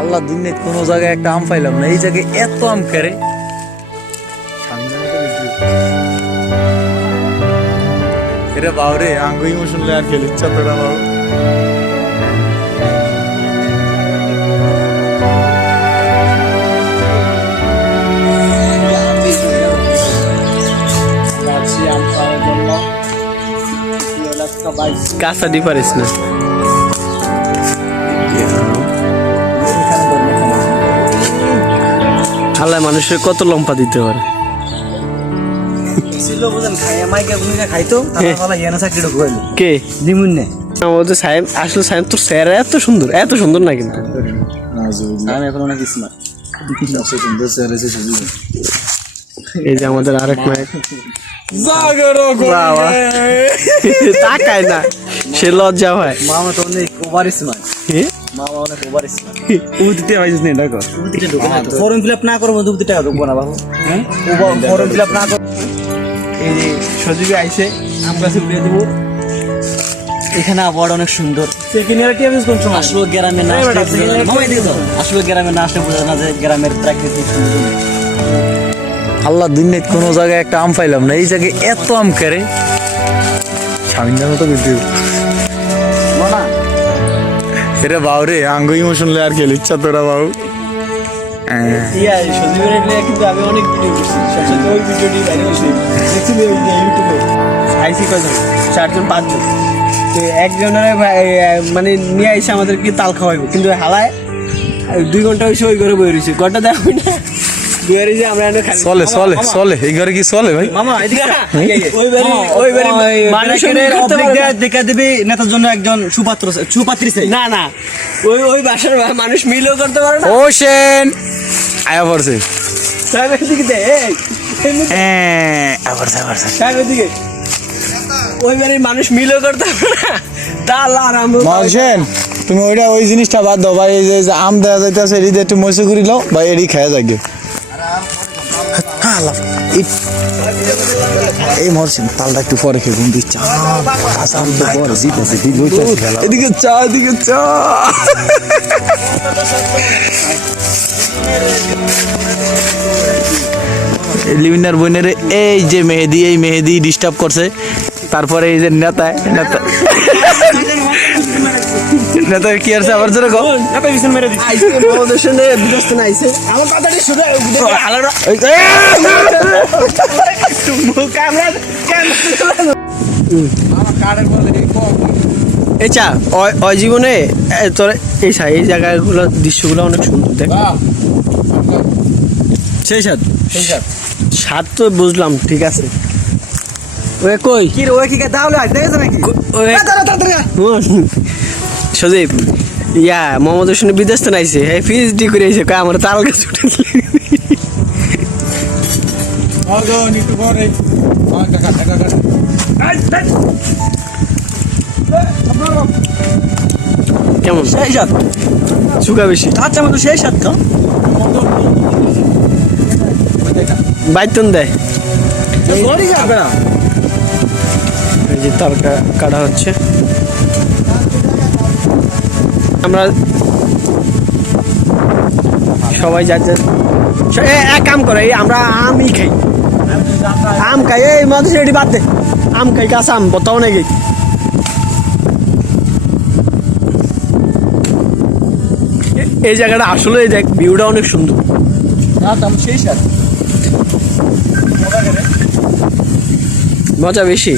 আল্লাহ দুনিয়ায় কোনো জায়গায় একটা আম পাইলাম না, এই জায়গায় এত আম করে। এটা বাউরে আঙ্গু ইমোশন আর খেলে ইচ্ছা তোরা বাবু। কাঁচা দি পারিস না। আল্লাহ মানুষের কত লম্পা দিতে পারে। কে আমাদের সাহেব আসলে সাহেব তোর চেহারা এত সুন্দর, এত সুন্দর না কিন্তু এই যে আমাদের আরেক মায়ের তাকায় না, সে লজ্জা হয়। মামা তো অনেক ওভার স্মার্ট, মামা অনেক ওভার স্মার্ট। উদিতে পাইছিস না দেখো, ফর্ম ফিল আপ না করবো 2 টাকা ঢুকবো না বাবু। ফর্ম ফিল আপ না করবো। এই যে সজীবে আইসে আমরা উঠিয়ে দেবো। এখানে আবহাওয়া অনেক সুন্দর। আসলে গ্রামে না আসলে গ্রামে না আসলে বোঝা না যে গ্রামের প্রাকৃতিক সুন্দর। আল্লাহ দুনিয়ায় কোনো জায়গায় একটা আম পাইলাম না, এই জায়গায় এত আম করে। স্বামীর মতো কিন্তু এটা বাউরে আঙ্গু ইমোশন আর খেলে ইচ্ছা তোরা বাবু। কিন্তু আমি অনেক ভিডিও করছি, ওই ভিডিওটি ভাইরাল হয়েছে ইউটিউবে। আইসি কয়জন, 4জন 5জন। তো একজনের মানে নিয়ে আইসে আমাদেরকে তাল খাওয়াইবো, কিন্তু হালায় 2 ঘন্টা হয়েছে ওই ঘরে বই রয়েছে। ঘরটা দেখো না, চলে চলে চলে এই ঘরে কি চলে ভাই? দেখা দেবে নেতার জন্য একজন সুপাত্রী চাই। না না, ওই বাসার মানুষ মিলেও করতে পারে না। ও সেন আয়া পড়ছে ওই বাড়ির মানুষ মিলেও করতে পারে না। তুমি ওই জিনিসটা বাদ দাও ভাই। এই যে আম দেওয়া যাইতেছে এটি একটু মসে করি লাও ভাই, এটি খাওয়া যাবে। এই মরছেন তালটা একটু পরে খেয়ে ঘুম দিচ্ছে। এদিকে চা, এদিকে চা। লিমিনার বোনের এই যে মেহেদি, এই মেহেদি ডিস্টার্ব করছে। তারপরে এই যে নেতা কি আছে আবার জোরে কও। ওই জীবনে তোর এই জায়গাগুলো দৃশ্যগুলো অনেক সুন্দর। দেখ সেই স্বাদ তো বুঝলাম, ঠিক আছে। ওই কই কি রে, ওই কি তাহলে আজ দেখেছ নাকি? সজীব মোহাম্মদ হোসেন বিদেশ তো নাইছে, পিএইচডি করে আইছে, কয় আমার তাল গাছ উঠে কেমন সেই সাত সুগা বেশি। আচ্ছা মতো সেই সাত তো বাইতন দেয়। এই যে তালটা কাটা হচ্ছে। আমরা সবাই যাচ্ছে, এক কাম করে আমরা আমই খাই, আম খাই। এই মধ্যে রেডি বাদ দে, আম খাই, কাঁচা আম বর্তমানে গেই। এই জায়গাটা আসলে দেখ ভিউটা অনেক সুন্দর। মজা বেশি।